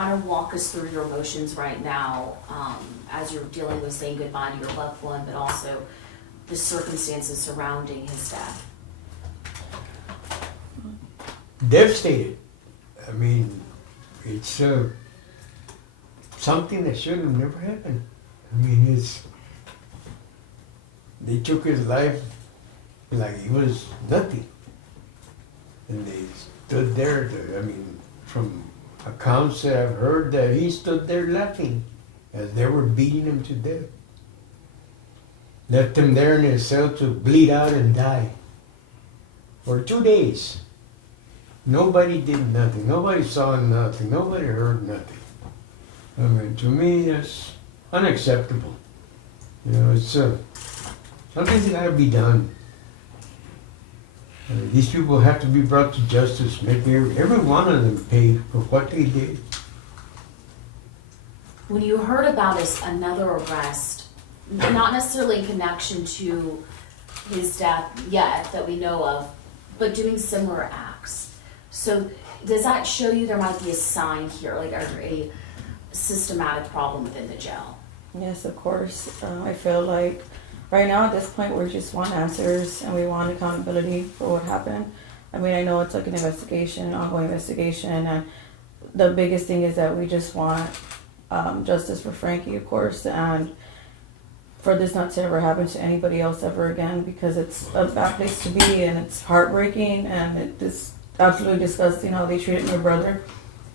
kind of walk us through your emotions right now as you're dealing with saying goodbye to your loved one, but also the circumstances surrounding his death? Devastated. I mean, it's something that should have never happened. I mean, they took his life like he was nothing. And they stood there, from accounts that I've heard, that he stood there laughing as they were beating him to death. Left him there in his cell to bleed out and die. For 2 days. Nobody did nothing. Nobody saw nothing. Nobody heard nothing. I mean, to me, that's unacceptable. You know, it's something's got to be done. These people have to be brought to justice. Make every one of them pay for what they did. When you heard about another arrest, not necessarily in connection to his death yet that we know of, but doing similar acts. So does that show you there might be a sign here, like a systematic problem within the jail? Yes, of course. I feel like right now at this point we just want answers and we want accountability for what happened. I mean, I know it's like an investigation, ongoing investigation, and the biggest thing is that we just want justice for Frankie, of course, and for this not to ever happen to anybody else ever again, because it's a bad place to be and it's heartbreaking and it's absolutely disgusting how they treated my brother,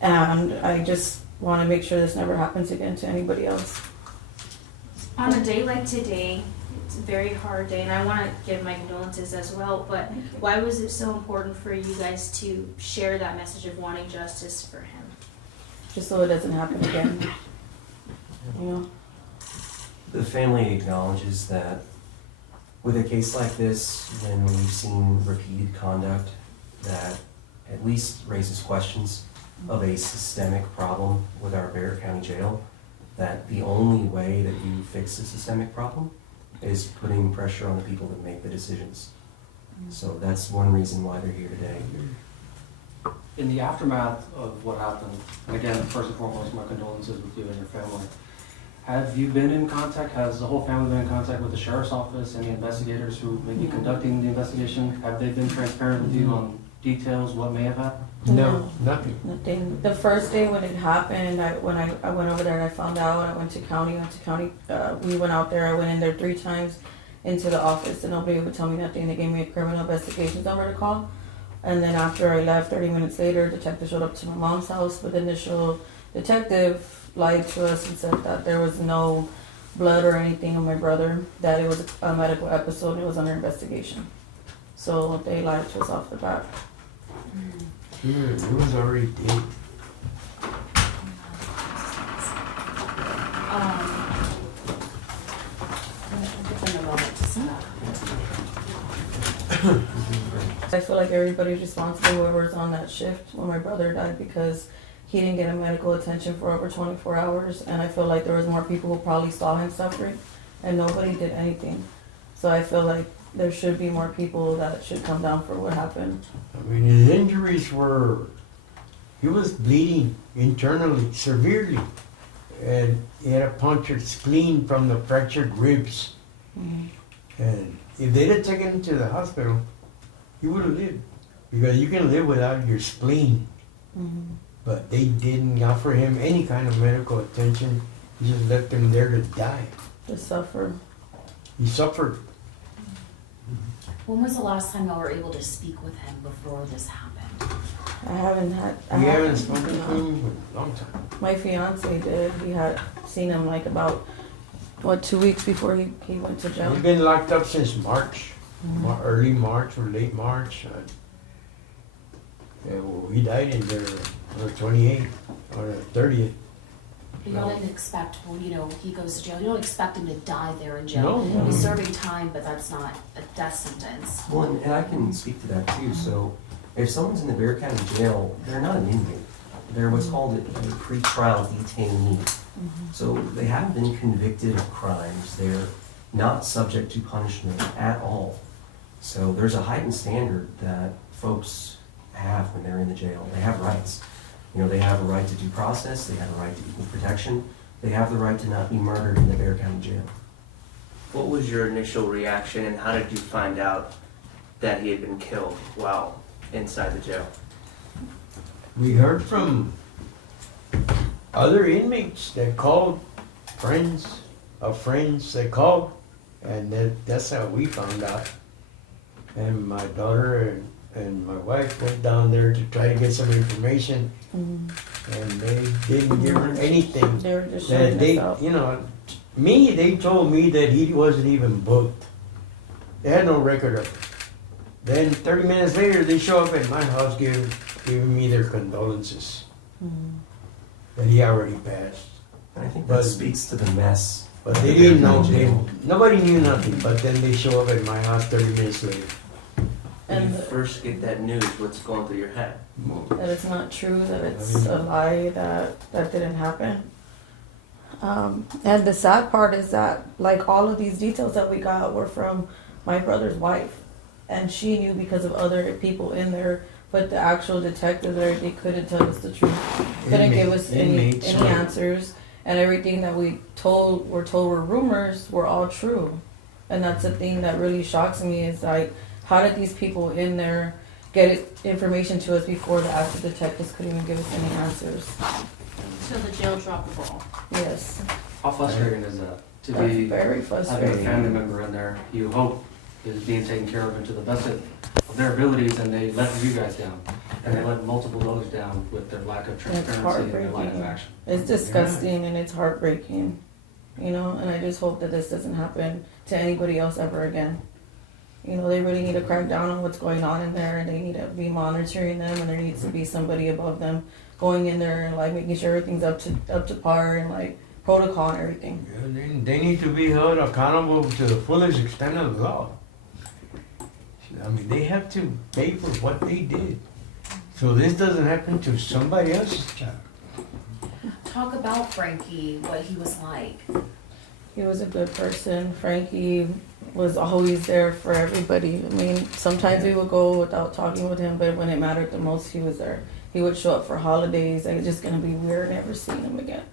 and I just want to make sure this never happens again to anybody else. On a day like today, it's a very hard day, and I want to give my condolences as well, but why was it so important for you guys to share that message of wanting justice for him? Just so it doesn't happen again. You know? The family acknowledges that with a case like this, when we've seen repeated conduct that at least raises questions of a systemic problem with our Bexar County Jail, that the only way that you fix a systemic problem is putting pressure on the people that make the decisions. So that's one reason why they're here today. In the aftermath of what happened, and again, first and foremost, my condolences with you and your family. Have you been in contact, has the whole family been in contact with the sheriff's office and the investigators who may be conducting the investigation? Have they been transparent with you on details, what may have happened? No, nothing. Nothing. The first day when it happened, when I went over there and I found out, I went to county, we went out there, I went in there 3 times into the office and nobody would tell me nothing. They gave me a criminal investigations number to call. And then after I left, 30 minutes later, a detective showed up to my mom's house, but the initial detective lied to us and said that there was no blood or anything on my brother, that it was a medical episode, it was under investigation. So they lied to us off the bat. It was already dead. Give them a moment to sit up. I feel like everybody's responsible, whoever's on that shift when my brother died, because he didn't get a medical attention for over 24 hours, and I feel like there was more people who probably saw him suffering, and nobody did anything. So I feel like there should be more people that should come down for what happened. I mean, his injuries were, he was bleeding internally, severely. And he had a punctured spleen from the fractured ribs. Mm-hmm. And if they'd have taken him to the hospital, he would have lived. Because you can live without your spleen. Mm-hmm. But they didn't offer him any kind of medical attention. He just left him there to die. To suffer. He suffered. When was the last time you were able to speak with him before this happened? I haven't We haven't spoken to him in a long time. My fiance did. He had seen him like about, 2 weeks before he went to jail. He's been locked up since March. Early March or late March. He died in there on the 28th or the 30th. You don't expect, he goes to jail, you don't expect him to die there in jail. No. He's serving time, but that's not a death sentence. Well, and I can speak to that too. So if someone's in the Bexar County Jail, they're not an inmate. They're what's called a pretrial detainee. So they haven't been convicted of crimes. They're not subject to punishment at all. So there's a heightened standard that folks have when they're in the jail. They have rights. You know, they have a right to due process, they have a right to equal protection, they have the right to not be murdered in the Bexar County Jail. What was your initial reaction and how did you find out that he had been killed while inside the jail? We heard from other inmates that called, friends of friends that called, and that's how we found out. And my daughter and my wife went down there to try to get some information, and they didn't give her anything. They were just That showing they, us out. you know, they told me that he wasn't even booked. They had no record of it. Then 30 minutes later, they show up at my house giving me their condolences that he already passed. And I think But- that speaks to the mess. But of they the didn't Bexar know, County Jail. nobody knew nothing, but then they show up at my house 30 minutes later. When And you first get that news, what's going through your head? that it's not true, that it's a lie, that didn't happen. And the sad part is that, like, all of these details that we got were from my brother's wife. And she knew because of other people in there, but the actual detective there, they couldn't tell us the truth. Couldn't give us any Inmates, right. answers. And everything that were told were rumors were all true. And that's the thing that really shocks me is, like, how did these people in there get information to us before the actual detectives couldn't even give us any answers? So the jail dropped the ball. Yes, How frustrating is that? To that's be very having a frustrating. family member in there you hope is being taken care of and to the best of their abilities, and they let you guys down. And they let multiple others down with their lack of It's transparency and their lack of heartbreaking. action. It's disgusting and it's heartbreaking, you know, and I just hope that this doesn't happen to anybody else ever again. You know, they really need to crack down on what's going on in there, and they need to be monitoring them, and there needs to be somebody above them going in there and, like, making sure everything's up to par and, like, protocol and everything. Yeah, they need to be held accountable to the fullest extent of the law. I mean, they have to pay for what they did. So this doesn't happen to somebody else's child. Talk about Frankie, what he was like. He was a good person. Frankie was always there for everybody. I mean, sometimes we would go without talking with him, but when it mattered the most, he was there. He would show up for holidays, and it's just gonna be weird never seeing him again.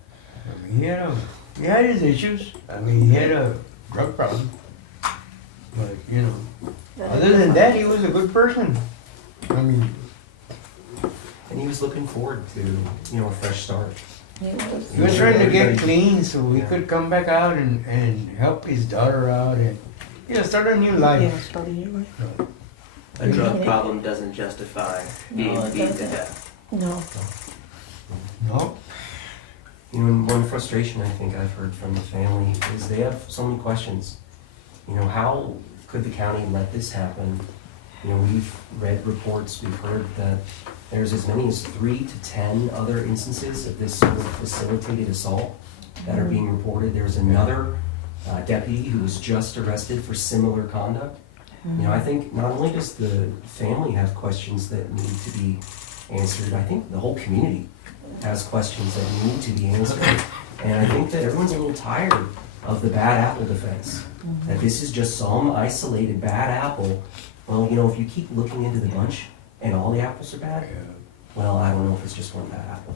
I mean, he had his issues. I mean, he had a drug problem. But, you know, other than that, he was a good person. I mean, And he was looking forward to, you know, a fresh start. He was. he was trying to get clean so he could come back out and help his daughter out and, you know, start a new life. A drug problem doesn't justify being No, it beaten to doesn't. death. No. No? You know, and one frustration I think I've heard from the family is they have so many questions. You know, how could the county let this happen? You know, we've read reports, we've heard that there's as many as 3 to 10 other instances of this sort of facilitated assault that are being reported. There's another deputy who was just arrested for similar conduct. You know, I think not only does the family have questions that need to be answered, I think the whole community has questions that need to be answered. And I think that everyone's a little tired of the bad apple defense. That this is just some isolated bad apple. Well, you know, if you keep looking into the bunch and all the apples are bad, well, I don't know if it's just one bad apple.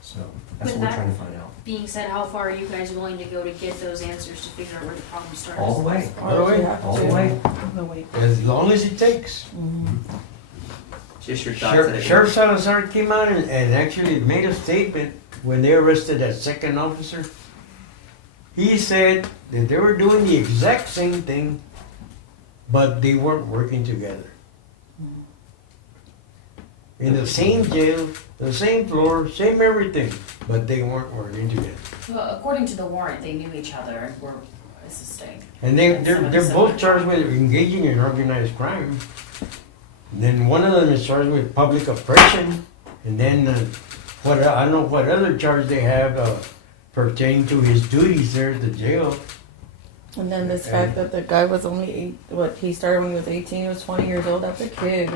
So that's With what we're that- trying to find out. Being said, how far are you guys willing to go to get those answers to figure out where the problem starts? All the way, All the way. all the way. As long as it takes. Just your thoughts on it. Sheriff Salazar came out and actually made a statement when they arrested that second officer. He said that they were doing the exact same thing, but they weren't working together. In the same jail, the same floor, same everything, but they weren't working together. Well, according to the warrant, they knew each other and were assisting. And they're both charged with engaging in organized crime. And then one of them is charged with public oppression, and then I don't know what other charge they have pertaining to his duties there at the jail. And then this fact that the guy was only he started when he was 18, he was 20 years old. That's a kid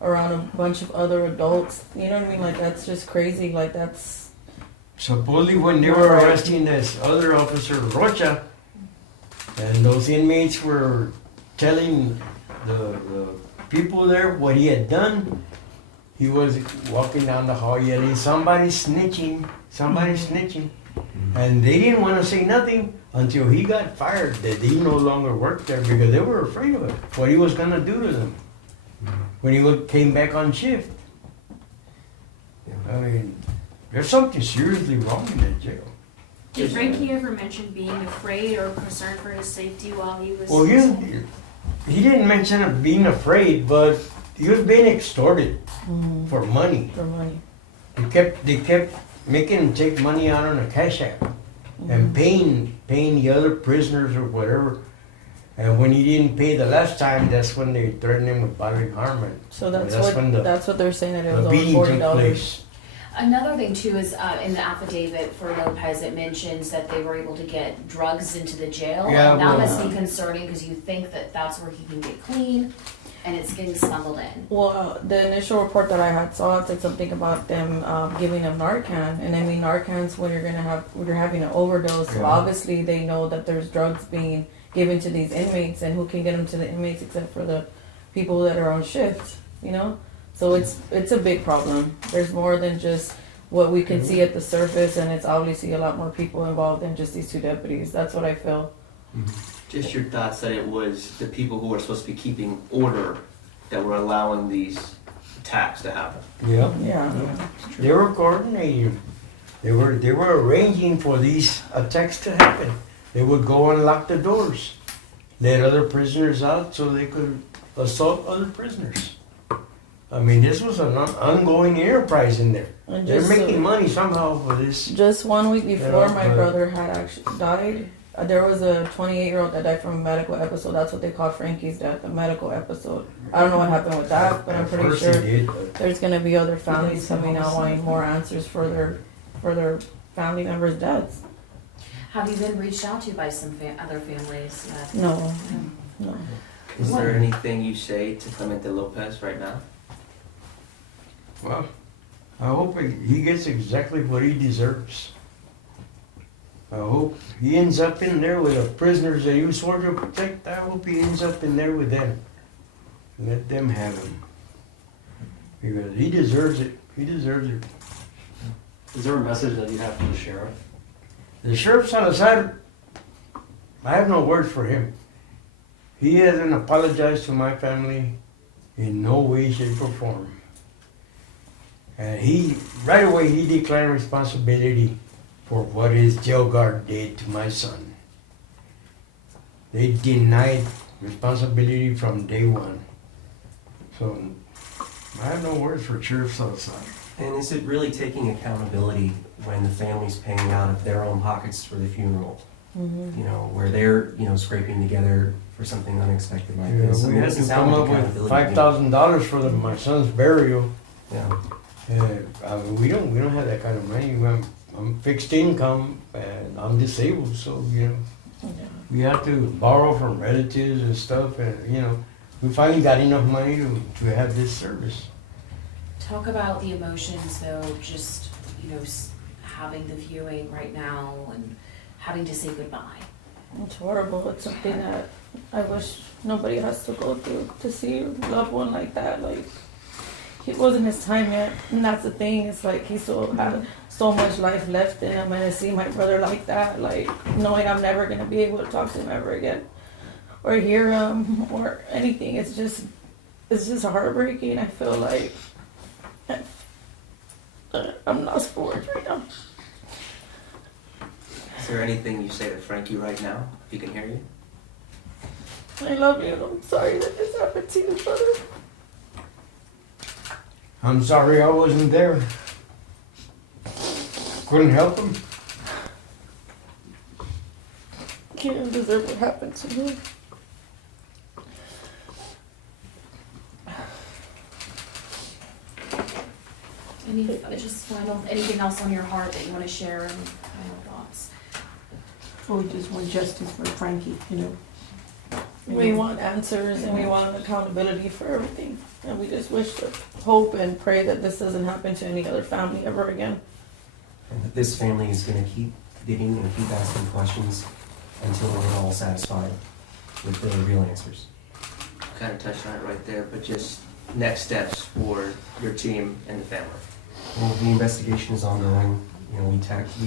around a bunch of other adults. You know what I mean? Like, that's just crazy. Like, that's. Supposedly when they were arresting this other officer, Rocha, and those inmates were telling the people there what he had done, he was walking down the hall yelling, somebody's snitching, somebody's snitching. And they didn't want to say nothing until he got fired, that he no longer worked there because they were afraid of it, what he was gonna do to them when came back on shift. I mean, there's something seriously wrong in that jail. Did Frankie ever mention being afraid or concerned for his safety while he was? Well, he didn't mention of being afraid, but he was being extorted for money. For money. They kept making him take money out on a cash app and paying the other prisoners or whatever. And when he didn't pay the last time, that's when they threatened him with bodily harm. And So that's when what they're saying, that it was the over beating took $40. place. Another thing too is in the affidavit for Lopez, it mentions that they were able to get drugs into the jail. Yeah, And that well- must be concerning because you think that that's where he can get clean and it's getting smuggled in. Well, the initial report that I had saw, it said something about them giving them Narcan, and I mean Narcan's when you're having an overdose. So Yeah. obviously they know that there's drugs being given to these inmates, and who can get them to the inmates except for the people that are on shift, you know? So it's a big problem. There's more than just what we can see at the surface, and it's obviously a lot more people involved than just these two deputies. That's what I feel. Just your thoughts that it was the people who were supposed to be keeping order that were allowing these attacks to happen. Yeah. Yeah. They were coordinating. They were arranging for these attacks to happen. They would go and lock the doors, let other prisoners out so they could assault other prisoners. I mean, this was an ongoing enterprise in there. And They're just making money somehow for this. Just 1 week before Yeah, my but- brother had actually died, there was a 28-year-old that died from a medical episode. That's what they call Frankie's death, a medical episode. I don't know what happened with that, but I'm At pretty first sure they did, but there's gonna be other families coming out wanting more answers for their family members' deaths. Have you been reached out to by some other families yet? No. Is there anything you say to Clemente Lopez right now? well, I hope he gets exactly what he deserves. I hope he ends up in there with the prisoners that he was sworn to protect. I hope he ends up in there with them. Let them have him. Because he deserves it. He deserves it. Is there a message that you have for the sheriff? The Sheriff Salazar, I have no words for him. He hasn't apologized to my family in no way, shape, or form. And right away, he declined responsibility for what his jail guard did to my son. They denied responsibility from day one. So, I have no words for Sheriff Salazar. And is it really taking accountability when the family's paying out of their own pockets for the funeral? Mm-hmm. You know, where they're, scraping together for something unexpected like Yeah, this. I we mean, it had to doesn't sound come like up with accountability. $5,000 for my son's burial. Yeah. I mean, we don't have that kind of money. I'm fixed income and I'm disabled, so we have to borrow from relatives and stuff, and we finally got enough money to have this service. Talk about the emotions though, just, having the viewing right now and having to say goodbye. It's horrible. It's something that I wish nobody has to go through, to see a loved one like that. Like, it wasn't his time yet, and that's the thing. It's like he still had so much life left in him, and to see my brother like that, like knowing I'm never gonna be able to talk to him ever again, or hear him, or anything. It's just heartbreaking. I feel like I'm lost for words right now. Is there anything you say to Frankie right now, if he can hear you? I love you, and I'm sorry that this happened to you, brother. I'm sorry I wasn't there. Couldn't help him. Can't deserve what happened to you. Anything else on your heart that you want to share and final thoughts? We just want justice for Frankie, We want answers, and we want accountability for everything. And we just wish to hope and pray that this doesn't happen to any other family ever again. And that this family is gonna keep digging and keep asking questions until we're all satisfied with the real answers. Kind of touched on it right there, but just next steps for your team and the family? Well, the investigation is ongoing. You know, we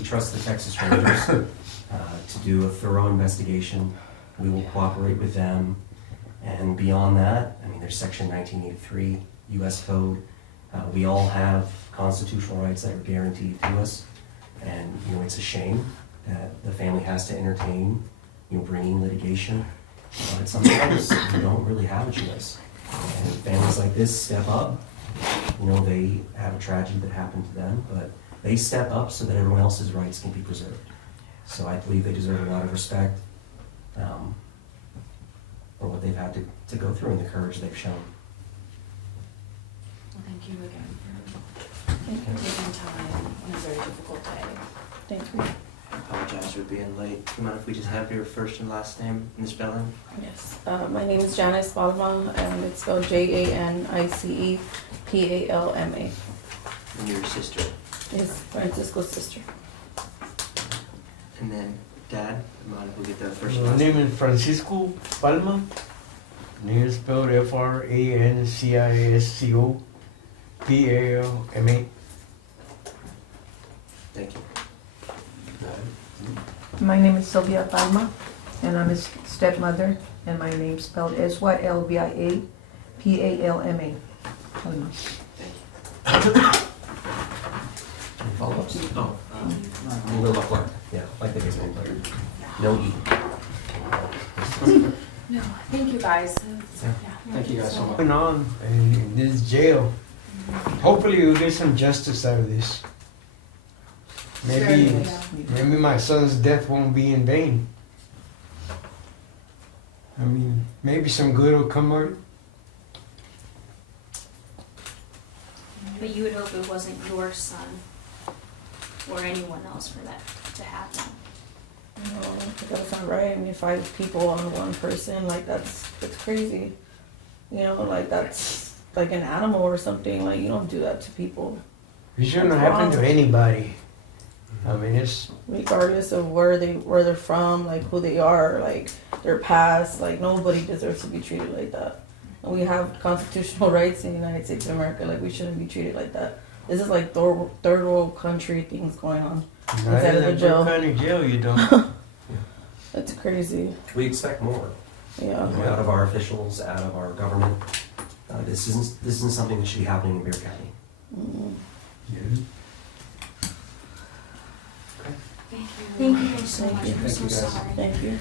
trust the Texas Rangers to do a thorough investigation. We will cooperate with them. And beyond that, I mean, there's Section 1983 U.S. Code. We all have constitutional rights that are guaranteed to us. And, you know, it's a shame that the family has to entertain, you know, bringing litigation. But sometimes we don't really have a choice. And families like this step up. You know, they have a tragedy that happened to them, but they step up so that everyone else's rights can be preserved. So I believe they deserve a lot of respect for what they've had to go through and the courage they've shown. Well, thank you again for taking time on a very difficult day. Thank you. I apologize for being late. Do you mind if we just have your first and last name and the spelling? Yes. My name is Janice Palma, and it's spelled Janice Palma. And your sister? Is Francisco's sister. And then Dad? Do you mind if we get the first and My last name name? is Francisco Palma. Name is spelled Francisco Palma. Thank you. My name is Sylvia Palma, and I'm his stepmother, and my name's spelled Sylvia Palma. Palma. Follow-ups? Oh, A little apart. Yeah, like the baseball player. No E. No, thank you guys. Yeah. Thank you guys so much. Going on in this jail. Hopefully we'll get some justice out of this. Maybe, maybe my son's death won't be in vain. I mean, maybe some good will come out. But you would hope it wasn't your son or anyone else for that to happen. No, that's not right. I mean, 5 people on one person, like that's crazy. You know, like that's like an animal or something. Like you don't do that to people, It shouldn't That's happen wrong. to anybody. I mean, it's, regardless of where they're from, like who they are, like their past. Like nobody deserves to be treated like that. And we have constitutional rights in the United States of America. Like we shouldn't be treated like that. This is like third world country things going on. not Inside in of the the jail. Bexar County jail, you don't. That's crazy. We expect more. Yeah. You know, out of our officials, out of our government. This isn't something that should be happening in Bexar County. Mm. Thank you. Thank you guys so Thank much. you. I'm Thank so you, guys. sorry. Thank you.